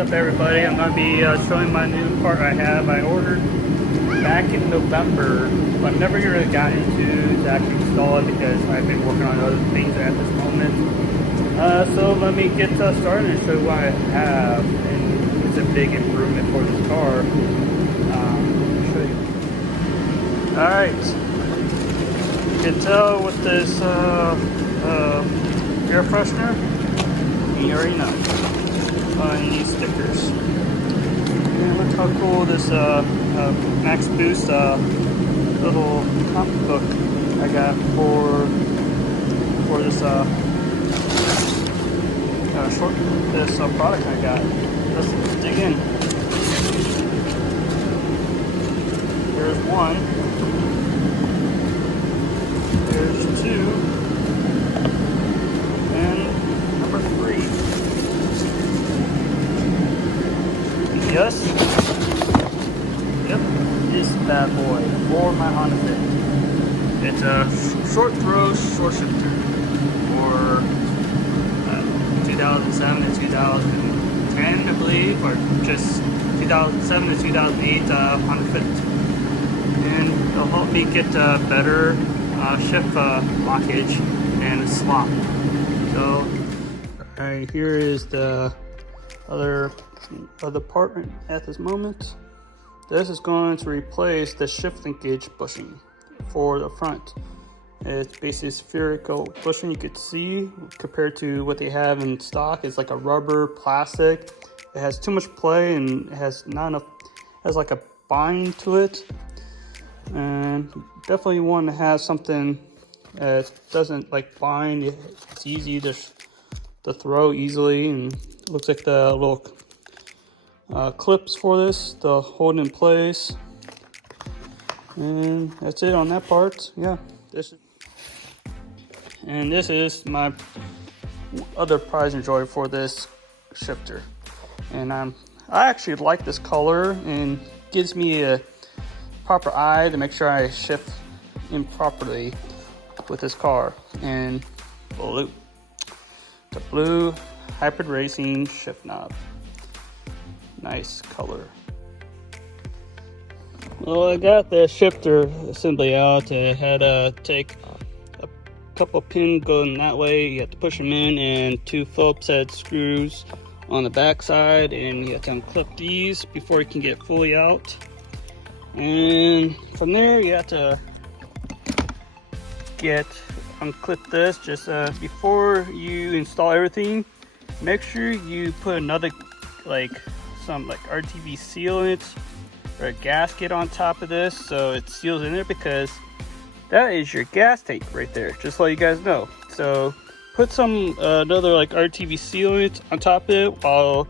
up everybody? I'm going to be showing my new part I ordered back in November, but I've never really gotten to actually install it because I've been working on other things at this moment. So let me get started and show you what I have, and it's a big improvement for this car. Show you. Alright, you can tell with this air freshener, you already know. And these stickers. And look how cool this Max Boost little comic book I got for this product I got. Let's dig in. Here's one. Here's two. And number 3. Yes. Yep. This bad boy for my Honda Fit. It's a short throw short shifter for 2007 to 2010, I believe, or just 2007 to 2008 Honda Fit, and it'll help me get better shift blockage and slop. So, alright, here is the other part at this moment. This is going to replace the shift linkage bushing for the front. It's basically spherical bushing you could see compared to what they have in stock. It's like a rubber plastic. It has too much play and it has not enough, has like a bind to it. And definitely want to have something that doesn't like bind. It's easy to throw easily, and it looks like the little clips for this to hold in place. And that's it on that part. Yeah, this is my other prize and joy for this shifter. And I actually like this color, and gives me a proper eye to make sure I shift in properly with this car. And blue, the blue hybrid racing shift knob. Nice color. Well, I got the shifter assembly out. I had to take a couple pins going that way. You have to push them in, and 2 Phillips head screws on the back side, and you have to unclip these before you can get fully out. And from there you have to unclip this. Just before you install everything, make sure you put another some RTV sealant or a gasket on top of this so it seals in there, because that is your gas tank right there, just so you guys know. So put some another RTV sealant on top of it while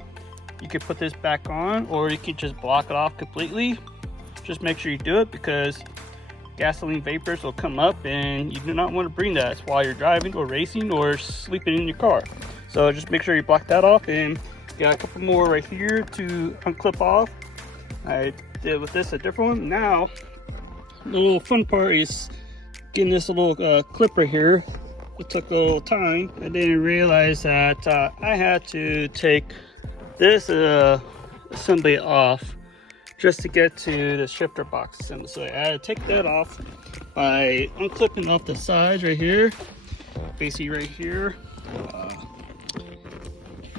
you can put this back on, or you can just block it off completely. Just make sure you do it, because gasoline vapors will come up and you do not want to bring that while you're driving or racing or sleeping in your car. So just make sure you block that off. And got a couple more right here to unclip off. I did with this a different one. Now the little fun part is getting this little clip right here. It took a little time. I didn't realize that I had to take this assembly off just to get to the shifter box assembly. So I had to take that off by unclipping off the sides right here, basically right here.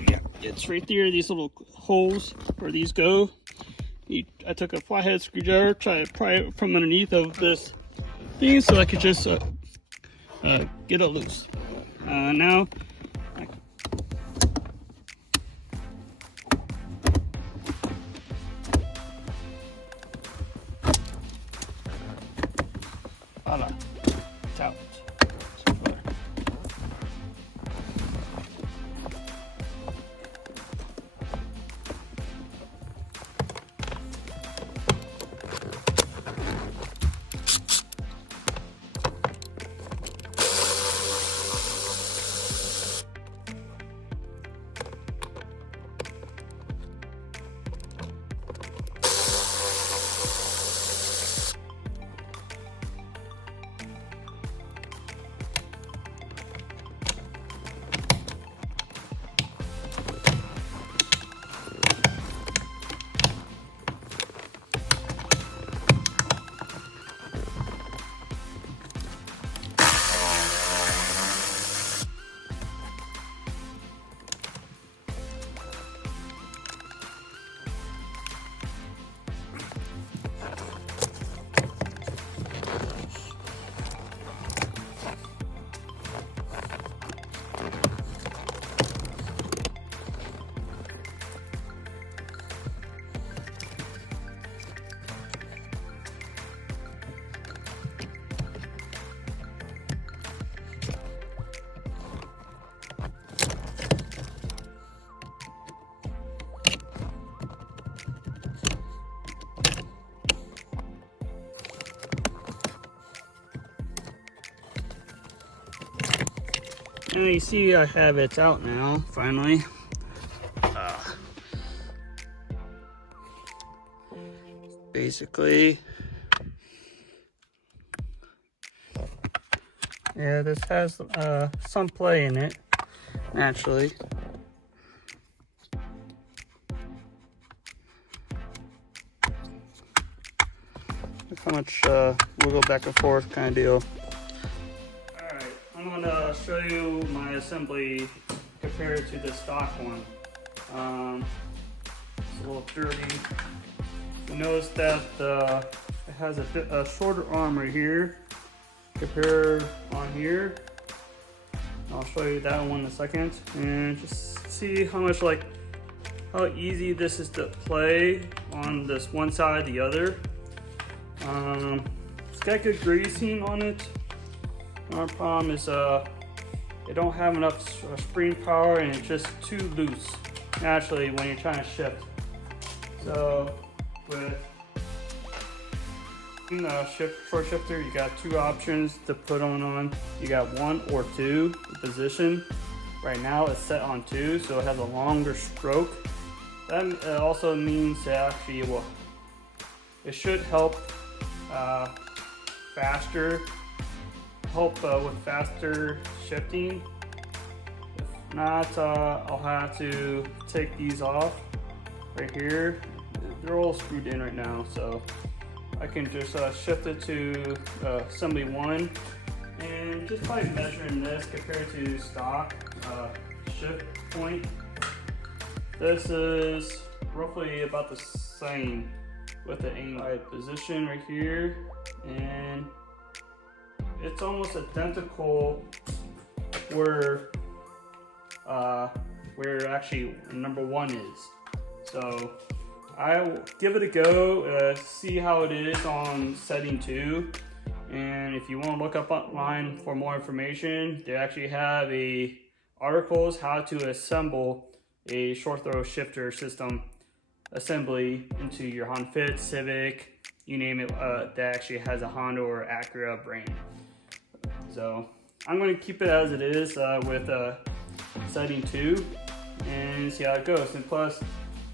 Yeah, it's right there, these little holes where these go. I took a flathead screwdriver, tried to pry it from underneath of this thing so I could just get it loose. Now, voila, it's out. And you see I have it out now, finally. Basically, yeah, this has some play in it, naturally. Look how much wiggle back and forth kind of deal. Alright, I'm going to show you my assembly compared to the stock one. It's a little dirty. You notice that it has a shorter arm right here compared on here. I'll show you that one in a second, and just see how much how easy this is to play on this one side, the other. It's got good greasing on it. Our problem is it don't have enough spring power, and it's just too loose naturally when you're trying to shift. So with short shifter, you got two options to put on. You got 1 or 2 position. Right now it's set on 2, so it has a longer stroke. That also means that actually it should help with faster shifting. If not, I'll have to take these off right here. They're all screwed in right now, so I can just shift it to assembly 1, and just by measuring this compared to stock shift point, this is roughly about the same with the aim position right here, and it's almost identical where actually number 1 is. So I'll give it a go, see how it is on setting 2, and if you want to look up online for more information, they actually have articles how to assemble a short throw shifter system assembly into your Honda Fit, Civic, you name it, that actually has a Honda or Acura brand. So I'm going to keep it as it is with setting 2 and see how it goes. And plus,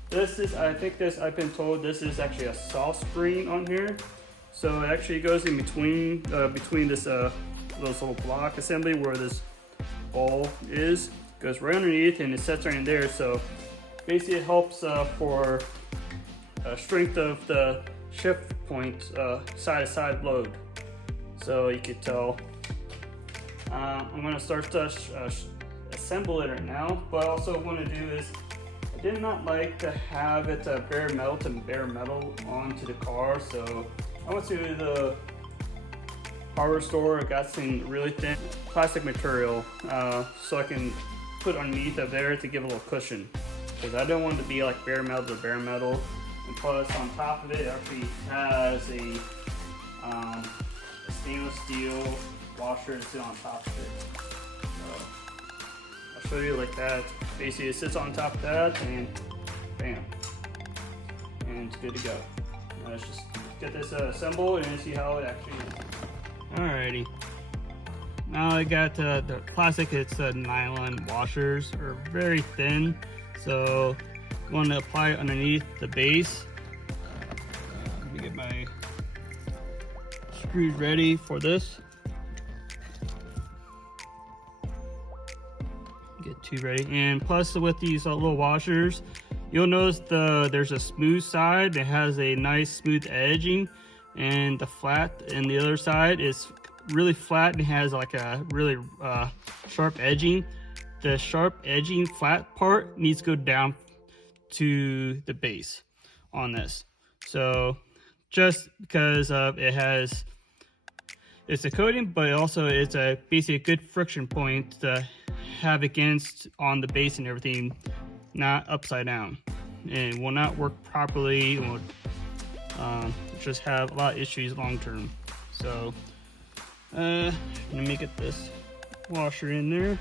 I've been told this is actually a soft spring on here, so it actually goes in between this those little block assembly where this ball is, goes right underneath, and it sets right in there. So basically it helps for strength of the shift point, side to side load. So you could tell. I'm going to start to assemble it right now, but I also want to do is, I did not like to have it bare metal onto the car, so I went to the hardware store. I got some really thin plastic material so I can put underneath of there to give a little cushion, because I don't want it to be like bare metal to bare metal. And plus, on top of it actually has a stainless steel washer to sit on top of it. So I'll show you like that. Basically, it sits on top of that, and bam, and it's good to go. Now let's just get this assembled and see how it actually is. Alrighty. Now I got the plastic. It's nylon washers, are very thin, so I'm going to apply it underneath the base. Let me get my screws ready for this. Get 2 ready, and plus with these little washers, you'll notice there's a smooth side that has a nice smooth edging, and the flat and the other side is really flat and has like a really sharp edging. The sharp edging flat part needs to go down to the base on this. So just because of it's a coating, but also it's basically a good friction point to have against on the base and everything, not upside down, and it will not work properly. It will just have a lot of issues long term. So let me get this washer in there.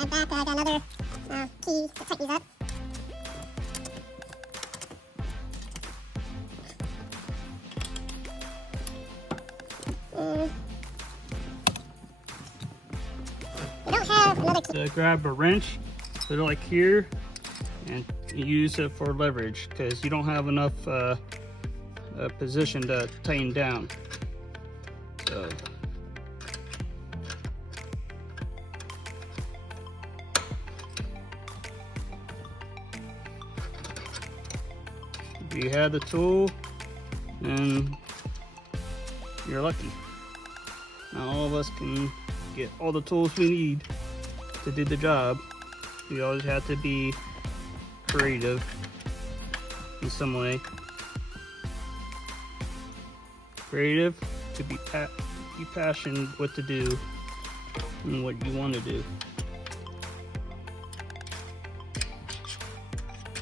And back, I got another key to tighten these up. We don't have another key. Grab a wrench, put it like here, and use it for leverage because you don't have enough position to tighten down. So if you have the tool, then you're lucky. Not all of us can get all the tools we need to do the job. We always have to be creative in some way. Creative to be passionate what to do and what you want to do.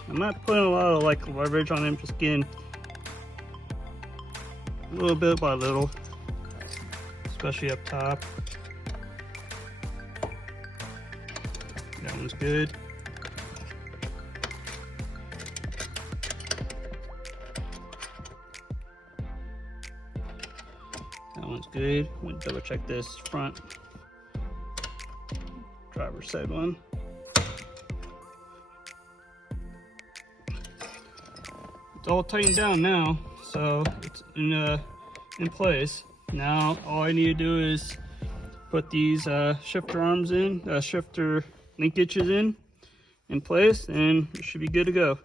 I'm not putting a lot of like leverage on it, I'm just getting a little bit by little, especially up top. That one's good. That one's good. I'm gonna double check this front driver's side one. It's all tightened down now, so it's in place. Now all I need to do is put these shifter arms in, shifter linkages in place, and it should be good to go.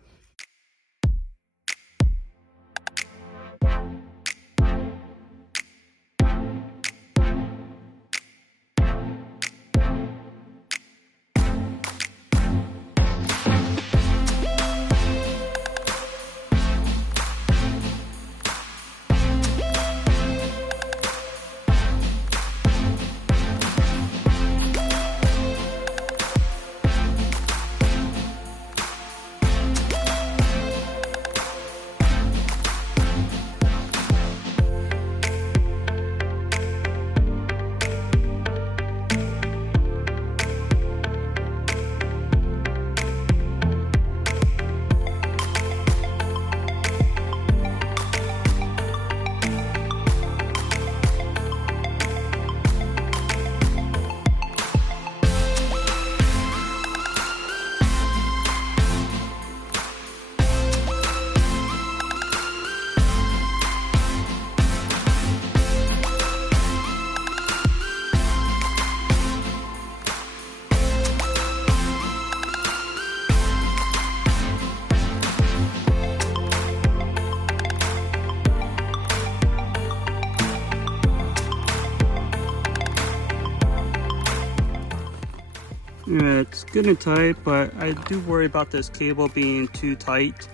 Yeah, it's good and tight, but I do worry about this cable being too tight,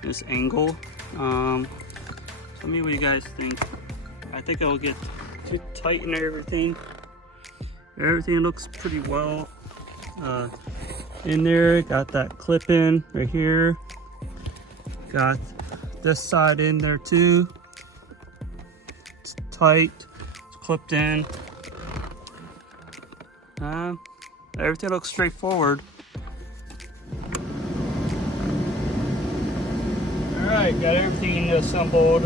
this angle. Tell me what you guys think. I think it'll get too tight and everything. Everything looks pretty well in there. Got that clip in right here. Got this side in there too. It's tight, it's clipped in. Everything looks straightforward. Alright, got everything assembled.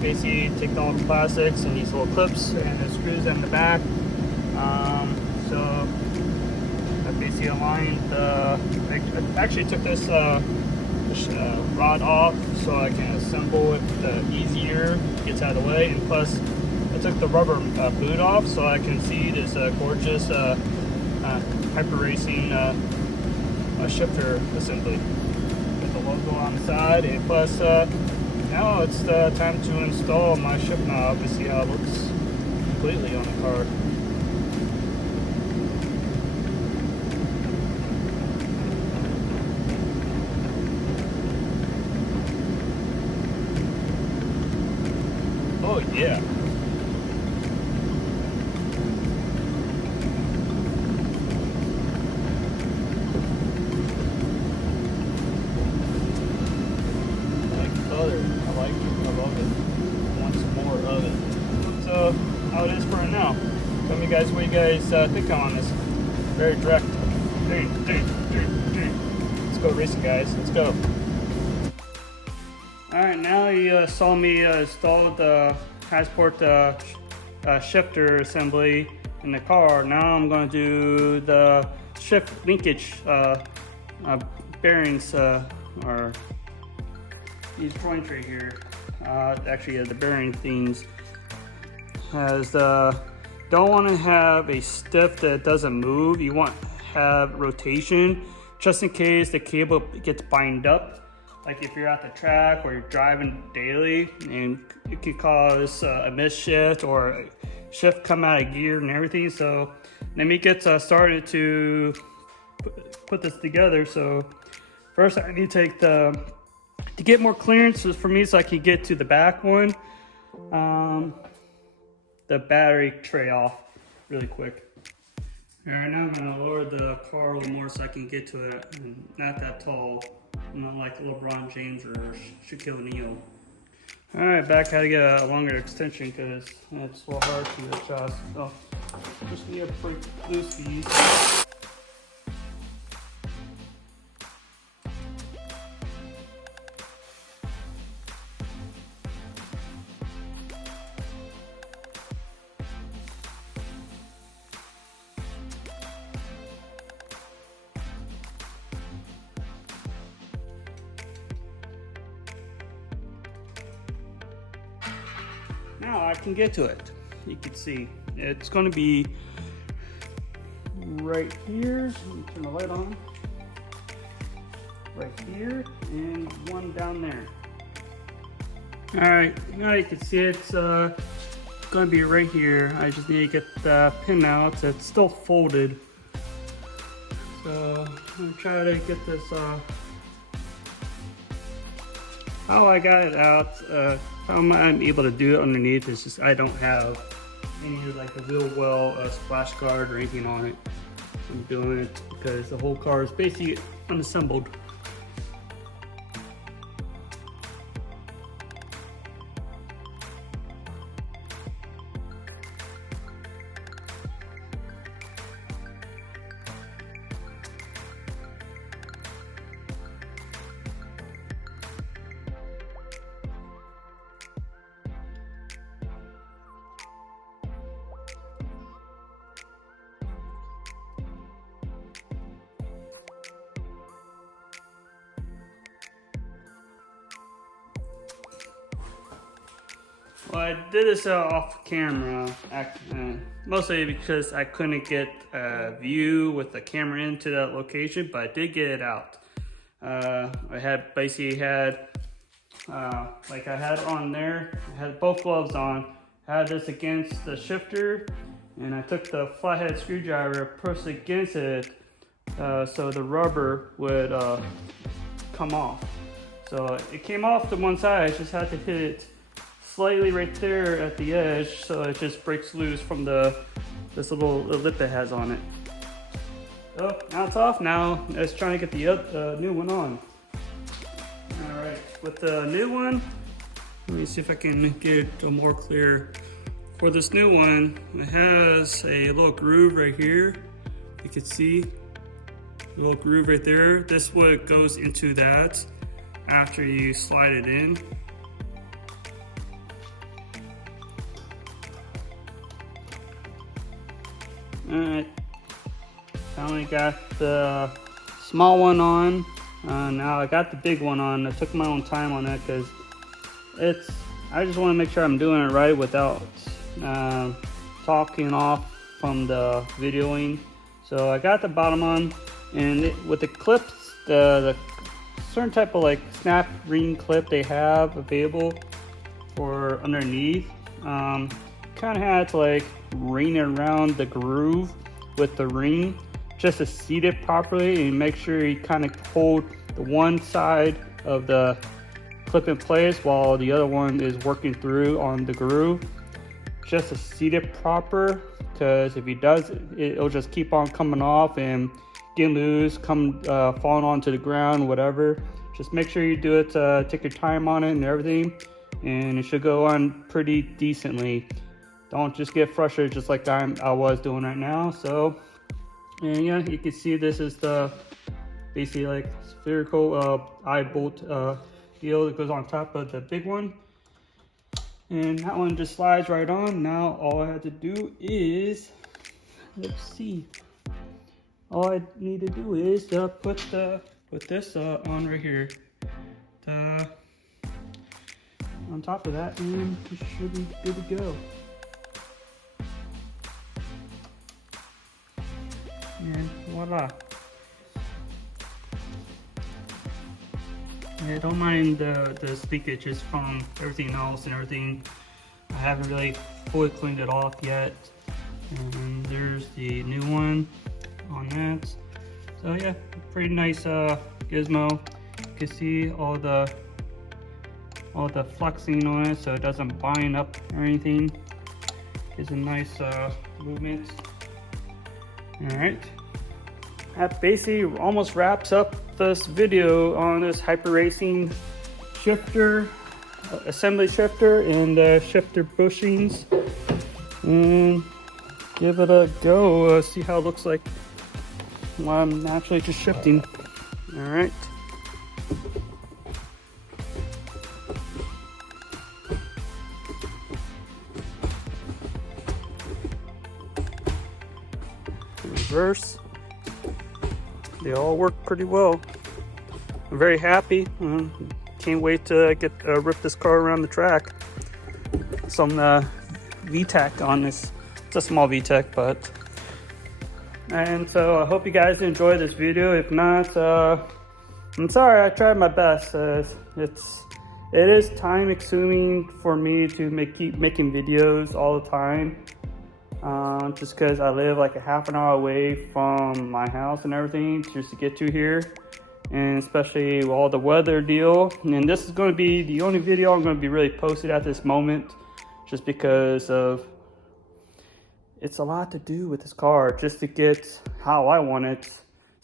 Basically taking all the plastics and these little clips and the screws in the back. So I basically aligned I actually took this rod off so I can assemble it easier, gets out of the way, and plus I took the rubber boot off so I can see this gorgeous Hyper Racing shifter assembly with the logo on the side, and plus now it's time to install my shift knob to see how it looks completely on the car. Oh yeah. How it is for now. Tell me guys what you guys think on this. Very direct. Let's go racing, guys. Let's go. Alright, now you saw me install the Passport shifter assembly in the car. Now I'm going to do the shift linkage bearings, or these joints right here. Actually, the bearing things has don't want to have a stiff that doesn't move. You want to have rotation just in case the cable gets bind up. Like if you're at the track or you're driving daily, and it could cause a misshift or a shift come out of gear and everything. So let me get started to put this together. So first I need to take to get more clearance for me so I can get to the back one, the battery tray off really quick. All right, now I'm gonna lower the car a little more so I can get to it, and not that tall. Not like LeBron James or Shaquille O'Neal. Alright, back how to get a longer extension because it's so hard to adjust. So just need to break loose these. Now I can get to it. You can see it's going to be right here. Let me turn the light on. Right here and one down there. All right, now you can see it's going to be right here. I just need to get the pin out. It's still folded. So I'm going to try to get this how I got it out, how I'm able to do it underneath is just I don't have any like a wheel well splash guard or anything on it. I'm doing it because the whole car is basically unassembled. Well, I did this off camera, mostly because I couldn't get a view with the camera into that location, but I did get it out. I had basically had, like I had on there, I had both gloves on, had this against the shifter, and I took the flathead screwdriver, pushed against it, so the rubber would come off. So it came off to one side, I just had to hit it slightly right there at the edge, so it just breaks loose from this little lip it has on it. So now it's off. Now let's try to get the new one on. All right, with the new one, let me see if I can get it more clear. For this new one, it has a little groove right here. You can see a little groove right there. This what goes into that after you slide it in. Alright, finally got the small one on. Now I got the big one on. I took my own time on that because I just want to make sure I'm doing it right without talking off from the videoing. So I got the bottom on, and with the clips, the certain type of like snap ring clip they have available for underneath, kind of had to like ring around the groove with the ring just to seat it properly and make sure you kind of hold the one side of the clip in place while the other one is working through on the groove, just to seat it proper, because if he does, it'll just keep on coming off and getting loose, falling onto the ground, whatever. Just make sure you do it, take your time on it and everything, and it should go on pretty decently. Don't just get frustrated just like I was doing right now. So And yeah, you can see this is the basically like spherical eye bolt deal that goes on top of the big one. And that one just slides right on. Now all I have to do is, let's see. All I need to do is put this on right here, on top of that, and it should be good to go. And voila. Yeah, don't mind the leakages from everything else and everything. I haven't really fully cleaned it off yet. And there's the new one on that. So yeah, pretty nice gizmo. You can see all the flexing on it, so it doesn't bind up or anything. Gives a nice movement. All right, that basically almost wraps up this video on this hyper racing shifter, assembly shifter, and shifter bushings. And give it a go, see how it looks like while I'm actually just shifting. All right. Reverse. They all work pretty well. I'm very happy. Can't wait to get rip this car around the track. Some VTEC on this. It's a small VTEC, but. And so I hope you guys enjoyed this video. If not, I'm sorry. I tried my best. It is time consuming for me to keep making videos all the time. Just because I live like a half an hour away from my house and everything just to get to here, and especially with all the weather deal. And this is going to be the only video I'm going to be really posted at this moment, just because of it's a lot to do with this car just to get how I want it.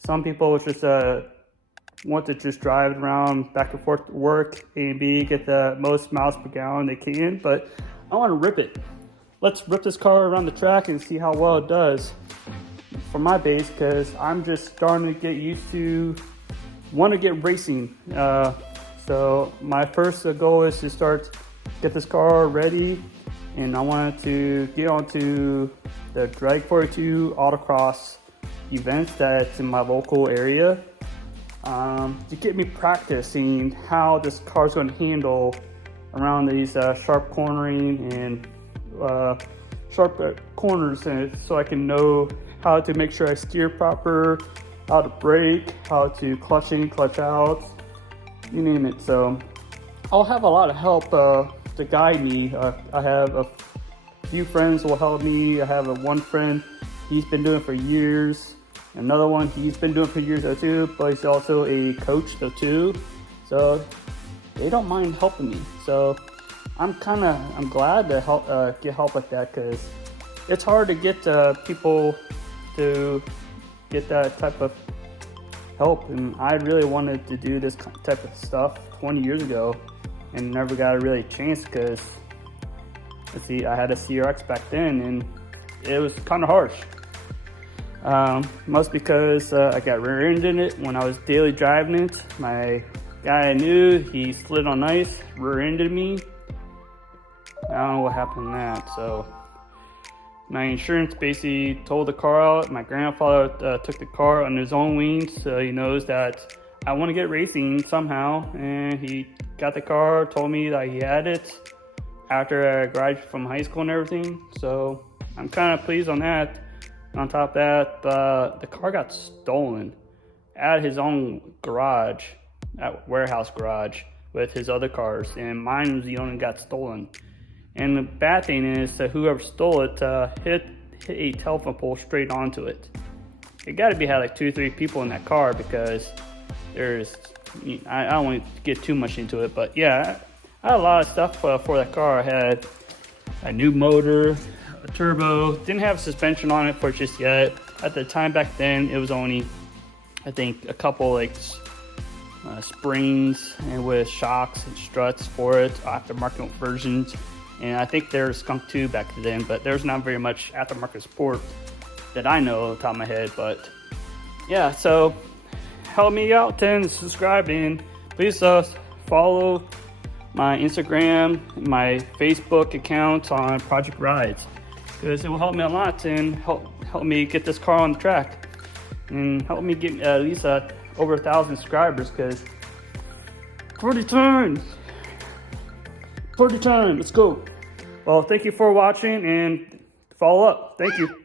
Some people just want to just drive it around back and forth to work, A and B, get the most miles per gallon they can, but I want to rip it. Let's rip this car around the track and see how well it does for my base, because I'm just starting to get used to want to get racing. So my first goal is to get this car ready, and I wanted to get onto the Drag 42 autocross events that's in my local area, to get me practicing how this car is going to handle around these sharp cornering and sharp corners, and so I can know how to make sure I steer proper, how to brake, how to clutch in, clutch out, you name it. So I'll have a lot of help to guide me. I have a few friends who will help me. I have one friend, he's been doing it for years. Another one, he's been doing it for years though too, but he's also a coach though too. So they don't mind helping me. So I'm glad to help get help with that, because it's hard to get people to get that type of help. And I really wanted to do this type of stuff 20 years ago and never got a really chance, because let's see, I had a CRX back then and it was kind of harsh. Most because I got rear-ended in it when I was daily driving it. My guy I knew, he slid on ice, rear-ended me. I don't know what happened to that. So my insurance basically towed the car out. My grandfather took the car on his own wings, so he knows that I want to get racing somehow, and he got the car, told me that he had it after I graduated from high school and everything. So I'm kind of pleased on that. And on top of that, the car got stolen at his own garage, at warehouse garage, with his other cars, and mine was the only one that got stolen. And the bad thing is that whoever stole it hit a telephone pole straight onto it. It got to be had like 2 or 3 people in that car, because I don't want to get too much into it, but yeah, I had a lot of stuff for that car. I had a new motor, a turbo, didn't have suspension on it for just yet. At the time back then, it was only, I think, a couple like springs and with shocks and struts for it, aftermarket versions. And I think there was Skunk 2 back then, but there's not very much aftermarket support that I know off the top of my head. But yeah, so help me out and subscribe, and please follow my Instagram, my Facebook account on Project Rides, because it will help me a lot and help me get this car on the track and help me get at least over 1,000 subscribers, because party time, let's go. Well, thank you for watching, and follow up. Thank you.